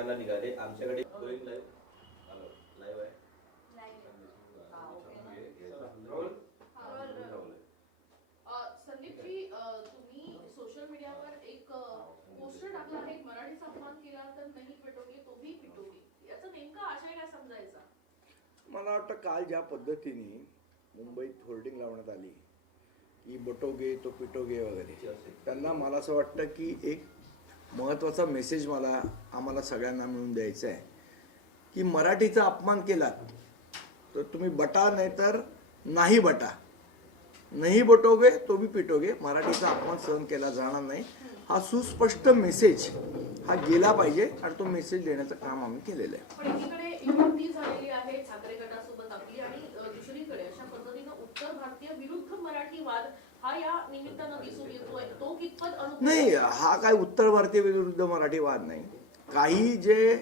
कापायला निघाले. आमच्याकडे गोईंग लाईव्ह लाईव्ह आहे. तुम्ही सोशल मीडियावर एक पोस्टर टाकला आहे मराठीचा अपमान केला तर नाही पिटोगे तो भी पिटोगे याचा नेमका आशय काय समजायचा? मला वाटतं काल ज्या पद्धतीने मुंबईत होर्डिंग लावण्यात आली की बटोगे तो पिटोगे वगैरे त्यांना मला असं वाटतं की एक महत्त्वाचा मेसेज मला आम्हाला सगळ्यांना मिळून द्यायचा आहे की मराठीचा अपमान केलात तर तुम्ही बटा नाही तर नाही बटा. नाही बटोगे तो बी पिटोगे. मराठीचा अपमान सहन केला जाणार नाही. हा सुस्पष्ट मेसेज हा गेला पाहिजे आणि तो मेसेज देण्याचं काम आम्ही केलेलं आहे. हा या निमित्तानं दिसून येतोय. तो कितपत अनुकूल नाही हा काय उत्तर भारतीय विरुद्ध मराठी वाद नाही. काही जे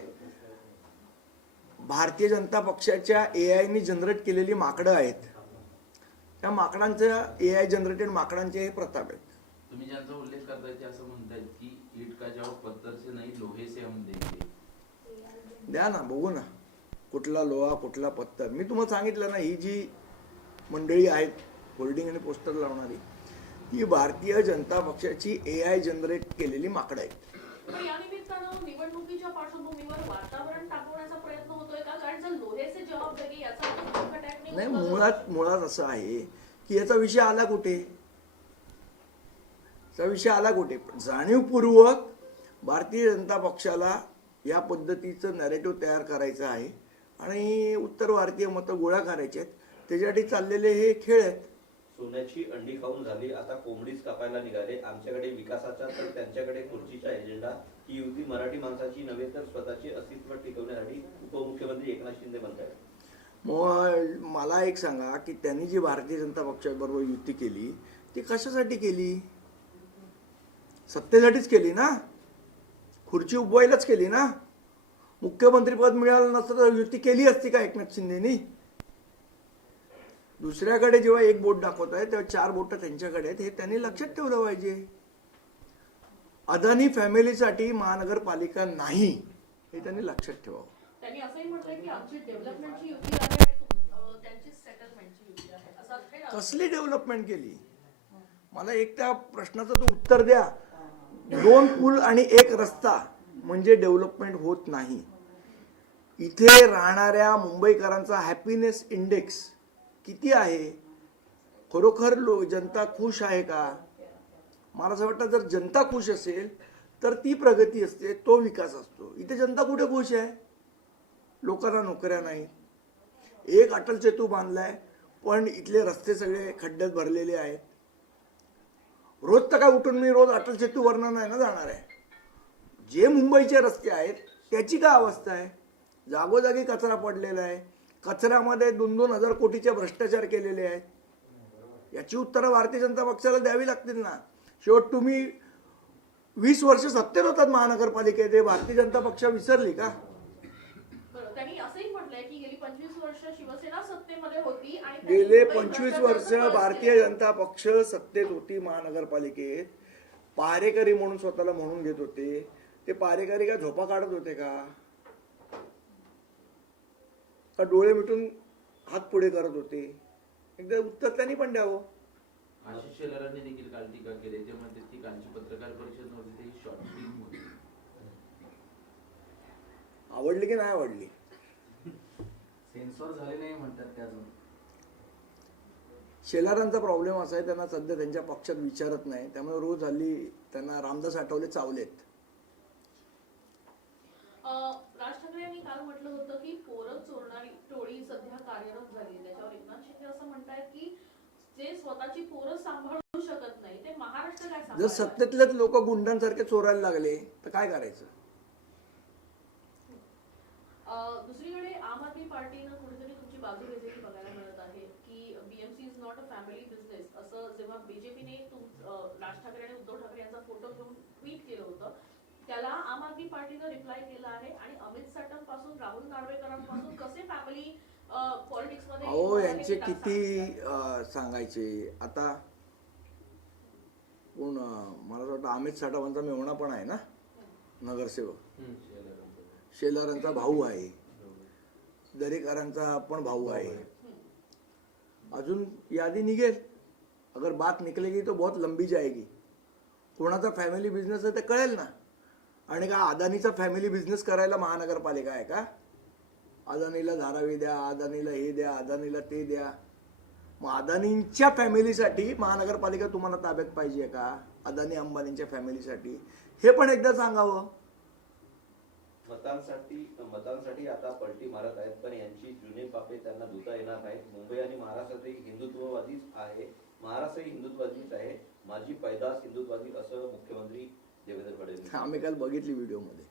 भारतीय जनता पक्षाच्या ए आयनी जनरेट केलेली माकडं आहेत त्या माकडांचं ए आय जनरेटेड माकडांचे हे प्रताप आहेत. तुम्ही ज्यांचा उल्लेख करताय ते असं म्हणतायत की ईट का जवाब पत्थर से नहीं लोहे से हम देंगे द्या ना बघू ना. कुठला लोहा कुठला पत्तर मी तुम्हाला सांगितलं ना ही जी मंडळी आहेत होल्डिंग आणि पोस्टर लावणारी ही भारतीय जनता पक्षाची ए आय जनरेट केलेली माकडं आहेत. पण या निमित्तानं निवडणुकीच्या पार्श्वभूमीवर वातावरण टाकवण्याचा प्रयत्न होतोय का? कारण जर लोहेचे जबाब देगे याचा अर्थ पंकज अटॅकने नाही मुळात मुळात असं आहे की याचा विषय आला कुठे? याचा विषय आला कुठे? जाणीवपूर्वक भारतीय जनता पक्षाला या पद्धतीचं नॅरेटिव्ह तयार करायचं आहे आणि उत्तर भारतीय मतं गोळा करायचे आहेत. त्याच्यासाठी चाललेले हे खेळ आहेत. सोन्याची अंडी खाऊन झाली. आता कोंबडीच कापायला निघाले. आमच्याकडे विकासाचा तर त्यांच्याकडे खुर्चीचा एजेंडा ही युती मराठी माणसाची नव्हे तर स्वतःचे अस्तित्व टिकवण्यासाठी उपमुख्यमंत्री एकनाथ शिंदे म्हणतात मग मला एक सांगा की त्यांनी जी भारतीय जनता पक्षाबरोबर युती केली ती कशासाठी केली? सत्तेसाठीच केली ना? खुर्ची उपवायलाच केली ना? मुख्यमंत्रीपद मिळालं नसतं तर युती केली असती का एकनाथ शिंदेनी? दुसऱ्याकडे जेव्हा एक बोट दाखवत आहे तेव्हा चार बोट त्यांच्याकडे आहेत. हे त्यांनी लक्षात ठेवलं पाहिजे. अदानी फॅमिलीसाठी महानगरपालिका नाही हे त्यांनी लक्षात ठेवावं. कसली डेव्हलपमेंट केली? मला एक त्या प्रश्नाचं तो उत्तर द्या. दोन पूल आणि एक रस्ता म्हणजे डेव्हलपमेंट होत नाही. इथे राहणाऱ्या मुंबईकरांचा हॅपीनेस इंडेक्स किती आहे? खरोखर लो जनता खुश आहे का? मला असं वाटतं जर जनता खुश असेल तर ती प्रगती असते तो विकास असतो. इथे जनता कुठे खुश आहे? लोकांना नोकऱ्या नाहीत एक अटल सेतू बांधलाय पण इथले रस्ते सगळे खड्ड्यात भरलेले आहेत. रोज तर काय उठून मी रोज अटल सेतू नाही ना जाणार आहे. जे मुंबईचे रस्ते आहेत त्याची काय अवस्था आहे? जागोजागी कचरा पडलेला आहे. कचऱ्यामध्ये दोन दोन हजार कोटीचे भ्रष्टाचार केलेले आहेत. याची उत्तरं भारतीय जनता पक्षाला द्यावी लागतील ना? शेवट तुम्ही वीस वर्ष सत्तेत होतात महानगरपालिकेत भारतीय जनता पक्ष विसरली का? गेली पंचवीस वर्ष भारतीय. जनता पक्ष सत्तेत होती महानगरपालिकेत. पहारेकरी म्हणून स्वतःला म्हणून घेत होते. ते पहारेकरी का झोपा काढत होते का? का डोळे मिटून हात पुढे करत होते? एकदा उत्तर त्यांनी पण द्यावं. आशिष शेलारांनी देखील काल टीका केली. ते म्हणते की कालची पत्रकार परिषद नव्हती ती शॉर्ट फिल्म होती. आवडली की नाही आवडली? सेन्सॉर झाले नाही म्हणतात ते अजून. शेलारांचा प्रॉब्लेम असा आहे त्यांना सध्या त्यांच्या पक्षात विचारत नाही. त्यामुळे रोज हल्ली त्यांना रामदास आठवले चावलेत अ, राज ठाकरे यांनी काल म्हटलं होतं की पोरं चोरणारी टोळी सध्या कार्यरत झाली त्याच्यावर एकनाथ शिंदे असं म्हणतायत की जे स्वतःची पोरं सांभाळू शकत नाही ते महाराष्ट्र काय जर सांभाळणार? सत्तेतलेच लोक गुंडांसारखे चोरायला लागले तर काय करायचं अ, दुसरीकडे आम आदमी पार्टीनं कुठेतरी तुमची बाजू घेतलेली बघायला मिळत आहे की BMC is not a family business असं जेव्हा बीजेपीने राज ठाकरे आणि उद्धव ठाकरे यांचा फोटो घेऊन ट्विट केलं होतं त्याला आम आदमी पार्टीनं रिप्लाय केला आहे आणि अमित साटमपासून राहुल नार्वेकरांपासून कसे फॅमिली पॉलिटिक्समध्ये अहो यांचे किती. अं, सांगायचे आता कोण मला असं वाटतं अमित साठवांचा मेवणा पण आहे ना? नगरसेवक. शेलारांचं. शेलारांचा भाऊ आहे. दरेकरांचा पण भाऊ आहे. अजून यादी निघेल. अगर बात निकलेगी तो बहुत लंबी जाएगी. कोणाचा फॅमिली बिझनेस आहे ते कळेल ना. आणि का अदानीचा फॅमिली बिझनेस करायला महानगरपालिका आहे का? अदानीला धारावी द्या अदानीला हे द्या अदानीला ते द्या. मग अदानींच्या फॅमिलीसाठी महानगरपालिका तुम्हाला ताब्यात पाहिजे का? अदानी अंबानींच्या फॅमिलीसाठी. हे पण एकदा सांगावं. मतांसाठी मतांसाठी आता पलटी मारत आहेत पण यांची जुने पापे त्यांना धुता येणार नाहीत. मुंबई आणि महाराष्ट्रातही हिंदुत्ववादीच आहे. महाराष्ट्रही हिंदुत्ववादीच आहे. माझी पैदास हिंदुत्ववादी असं मुख्यमंत्री देवेंद्र फडणवीस आम्ही काल बघितली व्हिडिओमध्ये.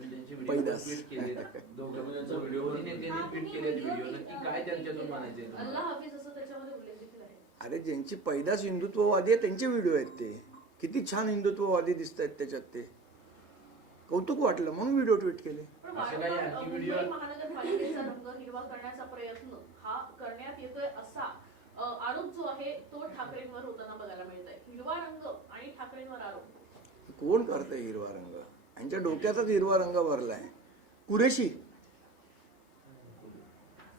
तुम्ही त्यांचे पैदास. व्हिडिओ ट्विट केले. दोघं व्हिडिओ नेत्यांनी ट्विट केले व्हिडिओ नक्की काय त्यांच्यातून म्हणायचे अल्लाह हाफिज असं त्याच्यामध्ये उल्लेख देखील आहे. अरे ज्यांची पैदास हिंदुत्ववादी आहे त्यांचे व्हिडिओ आहेत ते. किती छान हिंदुत्ववादी दिसत आहेत त्याच्यात ते. कौतुक वाटलं म्हणून व्हिडिओ ट्विट केले. पण असं काही वारंवार आणखी मुंबई व्हिडिओ- महानगरपालिकेचा रंग हिरवा करण्याचा प्रयत्न हा करण्यात येतोय असा अ, आरोप जो आहे तो ठाकरेंवर होताना बघायला मिळत आहे हिरवा रंग आणि ठाकरेंवर आरोप. कोण करतंय हिरवा रंग? यांच्या डोक्याचाच हिरवा रंग भरलाय. कुरेशी.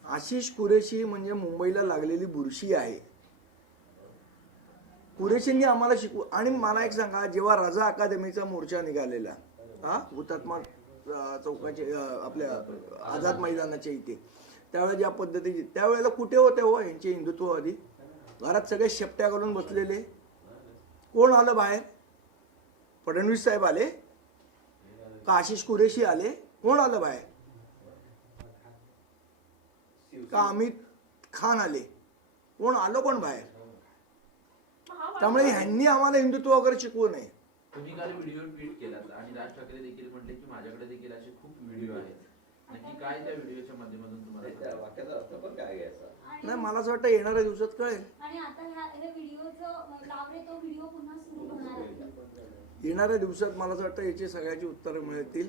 आशिष कुरेशी म्हणजे मुंबईला लागलेली बुरशी आहे. कुरेशींनी आम्हाला शिकवू आणि मला एक सांगा जेव्हा राजा अकादमीचा मोर्चा निघालेला हा हुतात्मा चौकाचे आपल्या आझाद मैदानाच्या इथे त्यावेळेला ज्या पद्धतीची त्यावेळेला कुठे होते हो यांचे हिंदुत्ववादी? घरात सगळे शेपट्या घालून बसलेले. कोण आलं बाहेर? फडणवीस साहेब आले? का आशिष कुरेशी आले कोण आलं बाहेर? का अमित खान आले? कोण आलं कोण बाहेर? त्यामुळे ह्यांनी आम्हाला हिंदुत्व वगैरे शिकवू नये. तुम्ही काल व्हिडिओ ट्विट केलात आणि राज ठाकरे देखील म्हटले की माझ्याकडे देखील असे खूप व्हिडिओ आहेत. नक्की काय त्या व्हिडिओच्या माध्यमातून नाही, तुम्हाला नाही मला असं वाटतं येणाऱ्या दिवसात कळेल. आणि आता ह्या ह्या व्हिडिओचं लावले तो व्हिडिओ पुन्हा येणाऱ्या दिवसात मला असं वाटतं याची सगळ्याची उत्तरं मिळतील.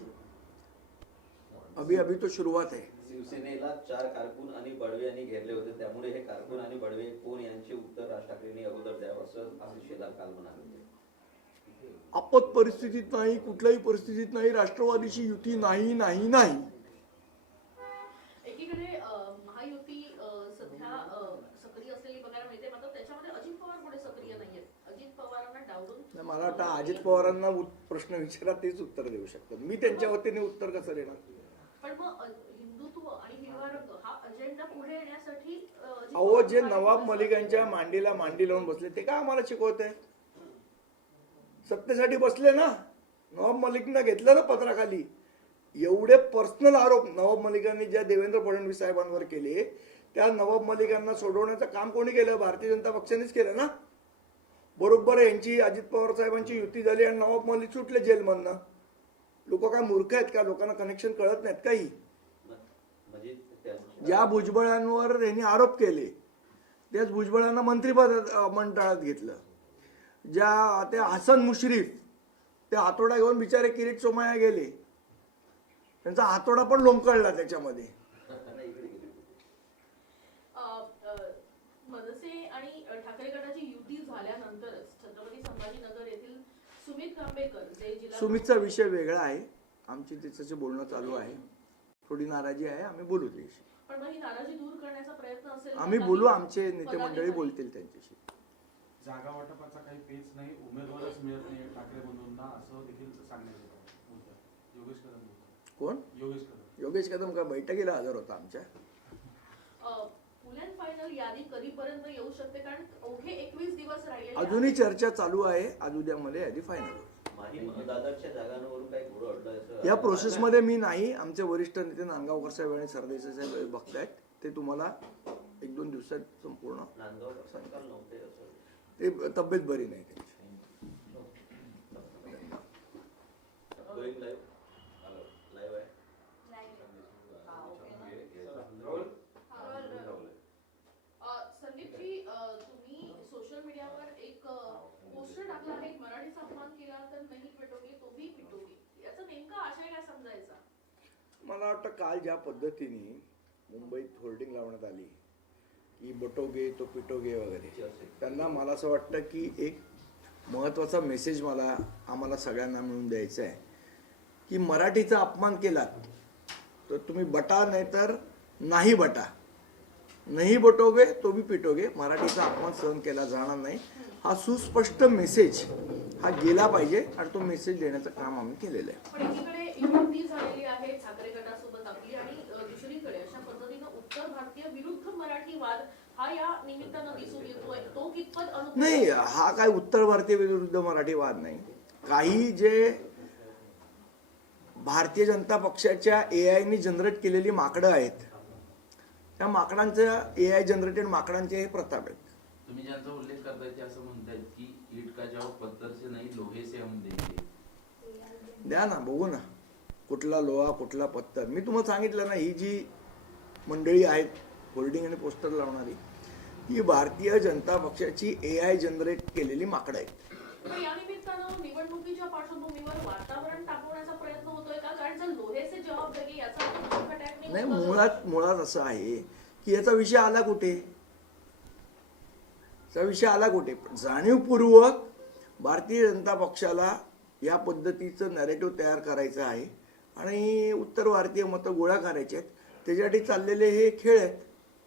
अभि अभि तो सुरुवात आहे. शिवसेनेला चार कारकून आणि बडवे यांनी घेरले होते. त्यामुळे हे कारकून आणि बडवे कोण यांचे उत्तर राज ठाकरेंनी अगोदर द्यावं असं आम्ही शेजार काल म्हणाले आपत परिस्थितीत नाही कुठल्याही परिस्थितीत नाही राष्ट्रवादीची युती नाही नाही नाही. नाही, मला वाटतं अजित पवारांना प्रश्न विचारा तेच उत्तर देऊ शकतात. मी त्यांच्या वतीने उत्तर कसं देणार? पण मग अ, हिंदुत्व आणि हिरवा रंग हा अजेंडा पुढे येण्यासाठी अ, अजित अहो जे नवाब मलिकांच्या मांडीला मांडी लावून बसले ते काय आम्हाला शिकवत आहे सत्तेसाठी बसले ना. नवाब मलिकनं घेतलं ना पत्राखाली. एवढे पर्सनल आरोप नवाब मलिकांनी ज्या देवेंद्र फडणवीस साहेबांवर केले त्या नवाब मलिकांना सोडवण्याचं काम कोणी केलं? भारतीय जनता पक्षानेच केलं ना? बरोबर यांची अजित पवार साहेबांची युती झाली आणि नवाब मलिक सुटले जेलमधनं. लोक काय मूर्ख आहेत का? लोकांना कनेक्शन कळत नाहीत काही. म्हणजे ज्या भुजबळांवर यांनी आरोप केले त्याच भुजबळांना मंत्रिपद मंडळात घेतलं. ज्या ते हसन मुश्रीफ ते हातोडा घेऊन बिचारे किरीट सोमया गेले. त्यांचा हातोडा पण लोंबकळला त्याच्यामध्ये नाही, इकडे गेले. अ, अ, मनसे आणि अ, ठाकरे गटाची युती झाल्यानंतरच छत्रपती संभाजीनगर येथील सुमित कांबेकर जे जिल्हा सुमितचा विषय वेगळा आहे. आमची त्याच्याशी बोलणं चालू आहे. थोडी नाराजी आहे आम्ही बोलू त्याशी पण मग नाराजी दूर करण्याचा प्रयत्न असेल आम्ही? बोलू आमचे नेते मंडळी बोलतील त्यांच्याशी. जागा वाटपाचा काही पेच नाही उमेदवारच मिळत नाही ठाकरे बंधूंना असं देखील सांगण्यात येत. योगेश कदम. कोण? योगेश कदम. योगेश कदम का? बैठकीला हजर होता आमच्या. फुल अँड फायनल यादी कधीपर्यंत येऊ शकते? कारण अवघे एकवीस दिवस राहिले अजूनही चर्चा चालू आहे. आज उद्यामध्ये यादी फायनल या प्रोसेसमध्ये मी नाही आमचे वरिष्ठ नेते नांदगावकर साहेब आणि सरदेसाई साहेब बघतायत. ते तुम्हाला एक दोन दिवसात संपूर्ण ते तब्येत बरी नाही त्यांची गोईंग लाईव्ह लाईव्ह आहे अ, संदीपजी अ, तुम्ही सोशल मीडियावर एक पोस्टर टाकला आहे मराठीचा अपमान केला तर नाही पिटोगे तो भी पिटोगे याचा नेमका आशय काय समजायचा मला वाटतं काल ज्या पद्धतीने मुंबईत होर्डिंग लावण्यात आली की बटोगे तो पिटोगे वगैरे त्यांना मला असं वाटतं की एक महत्त्वाचा मेसेज मला आम्हाला सगळ्यांना मिळून द्यायचा आहे. की मराठीचा अपमान केलात तर तुम्ही बटा नाही तर नाही बटा नाही बटोगे तो मी पिटोगे मराठीचा अपमान सहन केला जाणार नाही. हा सुस्पष्ट मेसेज हा गेला पाहिजे आणि तो मेसेज देण्याचं काम आम्ही केलेलं आहे. हा नाही हा काय उत्तर भारतीय विरुद्ध मराठी वाद नाही. काही जे भारतीय जनता पक्षाच्या ए आयनी जनरेट केलेली माकडं आहेत. त्या माकडांच्या ए आय जनरेटेड माकडांचे हे प्रताप आहेत. तुम्ही ज्यांचा उल्लेख करताय ते असं म्हणतायत की ईट का जाव पत्थर से नाही लोहे से हम देंगे. द्या ना बघू ना. कुठला लोहा कुठला पत्तर. मी तुम्हाला सांगितलं ना ही जी मंडळी आहेत होल्डिंग आणि पोस्टर लावणारी ही भारतीय जनता पक्षाची ए आय जनरेट केलेली माकडं आहेत. पण या निमित्तानं निवडणुकीच्या पार्श्वभूमीवर वातावरण तापवण्याचा प्रयत्न होतोय का? कारण जर लोहेचे जबाब देगे याचा अर्थ भूक attack नाही मुळात मुळात असं आहे की याचा विषय आला कुठे? याचा विषय आला कुठे? जाणीवपूर्वक भारतीय जनता पक्षाला या पद्धतीचं नॅरेटिव्ह तयार करायचं आहे. आणि उत्तर भारतीय मतं गोळा करायचे आहेत. त्याच्यासाठी चाललेले हे खेळ आहेत.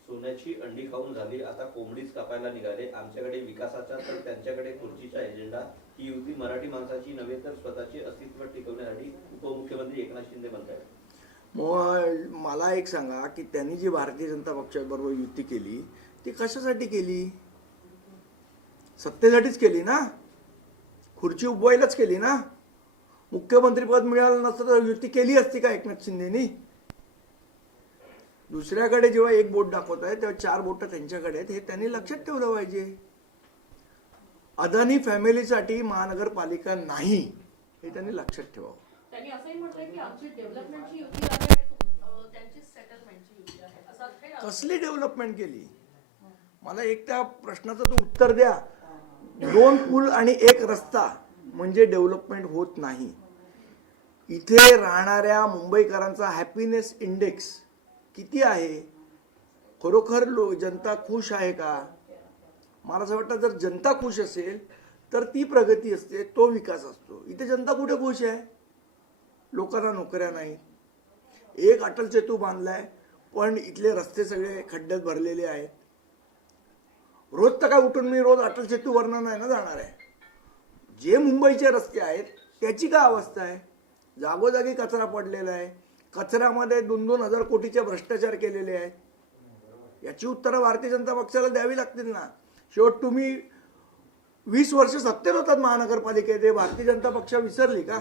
सोन्याची अंडी खाऊन झाली आता कोंबडीच कापायला निघाले. आमच्याकडे विकासाचा तर त्यांच्याकडे खुर्चीचा एजेंडा ही युती मराठी माणसाची नव्हे तर स्वतःचे अस्तित्व टिकवण्यासाठी उपमुख्यमंत्री एकनाथ शिंदे म्हणतात मग मला एक सांगा की त्यांनी जी भारतीय जनता पक्षाबरोबर युती केली ती कशासाठी केली? सत्तेसाठीच केली ना? खुर्ची उभवायलाच केली ना? मुख्यमंत्रीपद मिळालं नसतं तर युती केली असती का एकनाथ शिंदेनी? दुसऱ्याकडे जेव्हा एक बोट दाखवत आहे तेव्हा चार बोट त्यांच्याकडे आहेत. हे त्यांनी लक्षात ठेवलं पाहिजे. अदानी फॅमिलीसाठी महानगरपालिका नाही हे त्यांनी लक्षात ठेवावं. कसली डेव्हलपमेंट केली? मला एक त्या प्रश्नाचं तो उत्तर द्या. दोन पूल आणि एक रस्ता म्हणजे डेव्हलपमेंट होत नाही. इथे राहणाऱ्या मुंबईकरांचा हॅपीनेस इंडेक्स किती आहे? खरोखर लो जनता खुश आहे का? मला असं वाटतं जर जनता खुश असेल तर ती प्रगती असते तो विकास असतो. इथे जनता कुठे खुश आहे? लोकांना नोकऱ्या नाही एक अटल सेतू बांधलाय पण इथले रस्ते सगळे खड्ड्यात भरलेले आहेत. रोज तर काय उठून मी रोज अटल वर्णन आहे ना जाणार आहे. जे मुंबईचे रस्ते आहेत त्याची काय अवस्था आहे? जागोजागी कचरा पडलेला आहे. कचऱ्यामध्ये दोन दोन हजार कोटीचे भ्रष्टाचार केलेले आहेत. याची उत्तरं भारतीय जनता पक्षाला द्यावी लागतील ना? शेवट तुम्ही वीस वर्ष सत्तेत होतात महानगरपालिकेत भारतीय जनता पक्ष विसरली का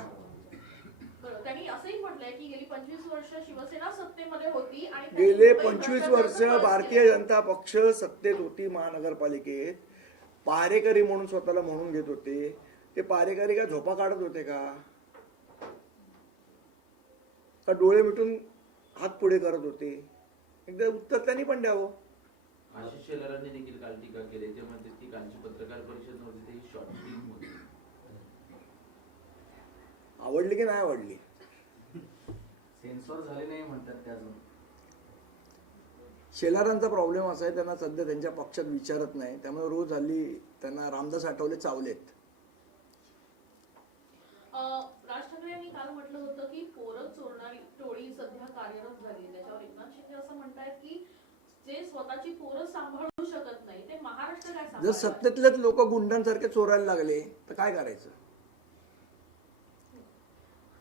बरं, त्यांनी असंही म्हटलंय की गेली पंचवीस वर्ष शिवसेना सत्तेमध्ये होती आणि त्यांनी गेले पंचवीस वर्ष भारतीय. जनता पक्ष सत्तेत होती महानगरपालिकेत. पहारेकरी म्हणून स्वतःला म्हणून घेत होते. ते पहारेकरी का झोपा काढत होते का? का डोळे मिटून हात पुढे करत होते? एकदा उत्तर त्यांनी पण द्यावं. आशिष शेलारांनी देखील काल टीका केली. ते म्हणतात की कालची पत्रकार परिषद नव्हती ती शॉर्ट फिल्म होती. आवडली की नाही आवडली? सेन्सॉर झाले नाही म्हणतात ते अजून शेलारांचा प्रॉब्लेम असा आहे त्यांना सध्या त्यांच्या पक्षात विचारत नाही त्यामुळे रोज हल्ली त्यांना रामदास आठवले चावलेत अ, राज ठाकरे यांनी काल म्हटलं होतं की पोरं चोरणारी टोळी सध्या कार्यरत झाली. त्याच्यावर एकनाथ शिंदे असं म्हणतायत की जे स्वतःची पोरं सांभाळू शकत नाही ते महाराष्ट्र काय जर? सत्तेतलेच लोक गुंडांसारखे चोरायला लागले तर काय करायचं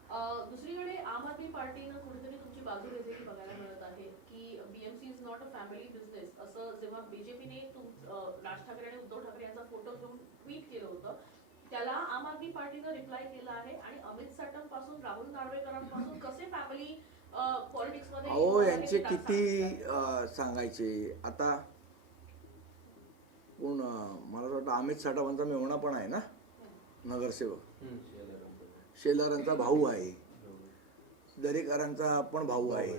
अ, दुसरीकडे आम आदमी पार्टीनं कुठेतरी तुमची बाजू घेतलेली बघायला मिळत आहे की BMC is not a family business असं जेव्हा बीजेपीने राज ठाकरे आणि उद्धव ठाकरे यांचा फोटो घेऊन ट्विट केलं होतं त्याला आम आदमी पार्टीनं रिप्लाय केला आहे आणि अमित साटमपासून राहुल नार्वेकरांपासून कसे फॅमिली पॉलिटिक्समध्ये अहो यांचे किती सांगायचे आता कोण मला वाटतं अमित साठवांचा मेवणा पण आहे ना? नगरसेवक. शेलारांचं. शेलारांचा भाऊ आहे. दरेकरांचा पण भाऊ आहे.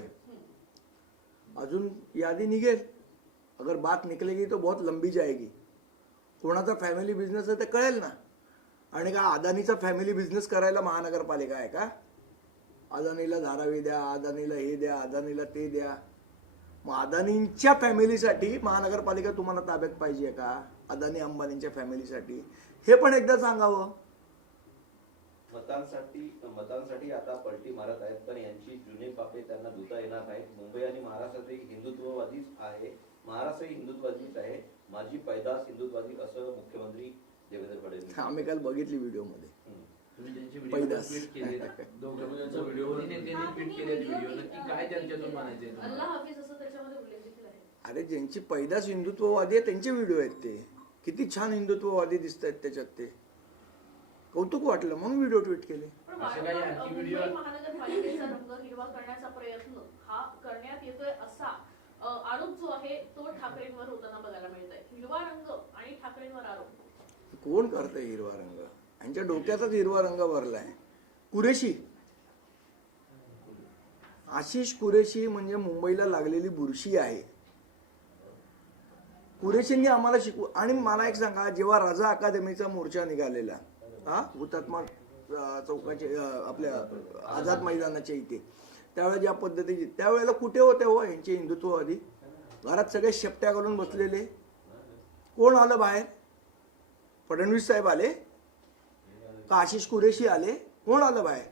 अजून यादी निघेल. अगर बात निकलेगी तो बहुत लंबी जाएगी. कोणाचा फॅमिली बिझनेस आहे ते कळेल ना? आणि का अदानीचा फॅमिली बिझनेस करायला महानगरपालिका आहे का? अदानीला धारावी द्या अदानीला हे द्या अदानीला ते द्या. मग अदानींच्या फॅमिलीसाठी महानगरपालिका तुम्हाला ताब्यात पाहिजे का? अदानी अंबानींच्या फॅमिलीसाठी हे पण एकदा सांगावं. मतांसाठी मतांसाठी आता पलटी मारत आहेत पण यांची जुने पापे त्यांना धुता येणार नाहीत. मुंबई आणि महाराष्ट्रातही हिंदुत्ववादीच आहे. महाराष्ट्रही हिंदुत्ववादीच आहे. माझी पैदास हिंदुत्ववादी असं मुख्यमंत्री देवेंद्र फडणवीस आम्ही काल बघितली व्हिडिओमध्ये. पैदास. ट्विट केले दोघांचा व्हिडिओ नेत्यांनी ट्विट केले व्हिडिओ नक्की काय त्यांच्यातून म्हणायचे अल्लाह हाफिज असं त्याच्यामध्ये उल्लेख देखील आहे अरे ज्यांची पैदास हिंदुत्ववादी आहे त्यांचे व्हिडिओ आहेत ते. किती छान हिंदुत्ववादी दिसत आहेत त्याच्यात ते. कौतुक वाटलं म्हणून व्हिडिओ ट्विट केले. हा आरोप जो आहे तो ठाकरेंवर होताना बघायला मिळत आहे हिरवा रंग आणि ठाकरेंवर आरोप. कोण करतंय हिरवा रंग? यांच्या डोक्याचाच हिरवा रंग भरलाय. कुरेशी. आशिष कुरेशी म्हणजे मुंबईला लागलेली बुरशी आहे. कुरेशींनी आम्हाला शिकवू आणि मला एक सांगा जेव्हा राजा अकादमीचा मोर्चा निघालेला हा हुतात्मा चौकाचे आपल्या आझाद मैदानाच्या इथे त्यावेळेला ज्या पद्धतीची त्यावेळेला कुठे होते हो यांचे हिंदुत्ववादी? घरात सगळे शेपट्या घालून बसलेले. कोण आलं बाहेर? फडणवीस साहेब आले का आशिष कुरेशी आले कोण आलं बाहेर?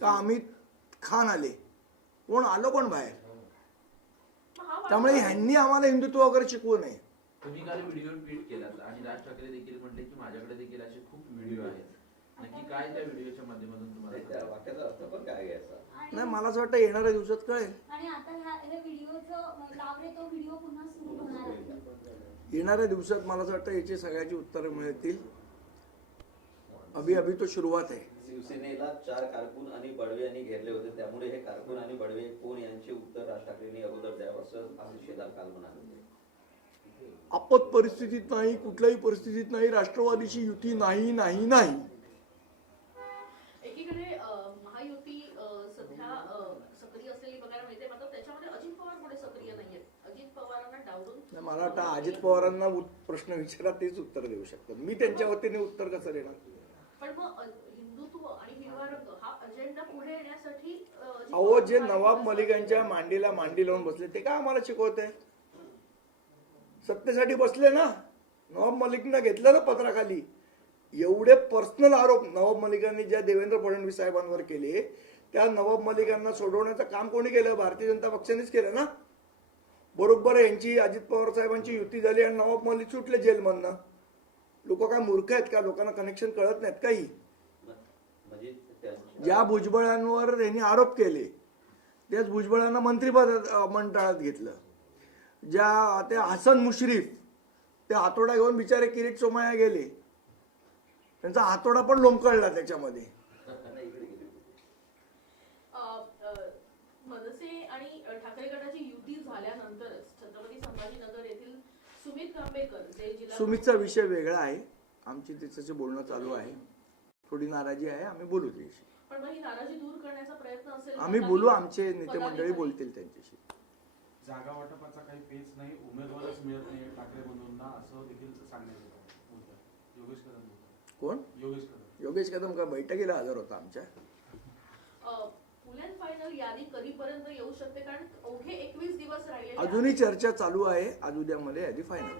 का अमित खान आले कोण आलं कोण बाहेर? हा त्यामुळे ह्यांनी आम्हाला हिंदुत्व वगैरे शिकवू नये. तुम्ही काल व्हिडिओ ट्विट केलात आणि राज ठाकरे देखील म्हणले की माझ्याकडे देखील असे खूप व्हिडिओ आहेत. नक्की काय त्या व्हिडिओच्या माध्यमातून नाही, तुम्हाला त्या वाक्याचा अर्थ पण काय घ्यायचा आणि नाही मला असं वाटतं येणाऱ्या दिवसात कळेल. आणि आता ह्या हे व्हिडिओचं लावले तो व्हिडिओ पुन्हा येणाऱ्या दिवसात मला असं वाटतं याची सगळ्याची उत्तरं मिळतील. अभि अभि तो सुरुवात आहे. शिवसेनेला चार कारकून आणि बडवे यांनी घेरले होते. त्यामुळे हे कारकून आणि बडवे कोण यांचे उत्तर राज ठाकरेंनी अगोदर द्यावं असं आम्ही शेजार काल म्हणाले होते. आपत परिस्थितीत नाही कुठल्याही परिस्थितीत नाही राष्ट्रवादीची युती नाही नाही नाही. मला वाटतं अजित पवारांना प्रश्न विचारा तेच उत्तर देऊ शकतात. मी त्यांच्या वतीने उत्तर कसं देणार? पण मग अ, हिंदुत्व आणि हिरवा रंग हा अजेंडा पुढे येण्यासाठी अ, अजित अहो जे नवाब मलिकांच्या मांडीला मांडी लावून बसले ते काय आम्हाला शिकवत? आहे सत्तेसाठी बसले ना. नवाब मलिकनं घेतलं ना पत्राखाली. एवढे पर्सनल आरोप नवाब मलिकांनी ज्या देवेंद्र फडणवीस साहेबांवर केले त्या नवाब मलिकांना सोडवण्याचं काम कोणी केलं? भारतीय जनता पक्षानेच केलं ना? बरोबर यांची अजित पवार साहेबांची युती झाली आणि नवाब मलिक सुटले जेलमधनं. लोक काय मूर्ख आहेत का? लोकांना कनेक्शन कळत नाहीत काही. म्हणजे ज्या भुजबळांवर यांनी आरोप केले त्याच भुजबळांना मंत्रिपद मंडळात घेतलं. ज्या ते हसन मुश्रीफ ते हातोडा घेऊन बिचारे किरीट सोमया गेले. त्यांचा हातोडा पण लोंबकळला त्याच्यामध्ये नाही, इकडे गेले. अ, अ, मनसे आणि अ, ठाकरे गटाची युती झाल्यानंतरच छत्रपती संभाजीनगर येथील सुमित कांबेकर जे जिल्हा सुमितचा विषय वेगळा आहे. आमची त्याच्याशी बोलणं चालू आहे. थोडी नाराजी आहे आम्ही बोलू त्याच्याशी. पण मग नाराजी दूर करण्याचा प्रयत्न असेल आम्ही? बोलू आमचे नेते मंडळी बोलतील त्यांच्याशी. जागा वाटपाचा काही पेच नाही उमेदवारच मिळत नाही ठाकरे बंधूंना असं देखील सांगण्यात योगेश कदम. कोण? योगेश कदम. योगेश कदम का बैठकीला हजर होता आमच्या? फुल अँड फायनल यादी कधीपर्यंत येऊ शकते? कारण अवघे एकवीस दिवस राहिले अजूनही चर्चा चालू आहे. आज उद्यामध्ये यादी फायनल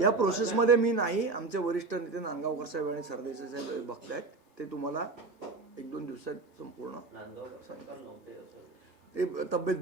या प्रोसेसमध्ये मी नाही आमचे वरिष्ठ नेते नांदगावकर साहेब आणि सरदेसाई साहेब बघतायत. ते तुम्हाला एक दोन दिवसात संपूर्ण ते तब्येत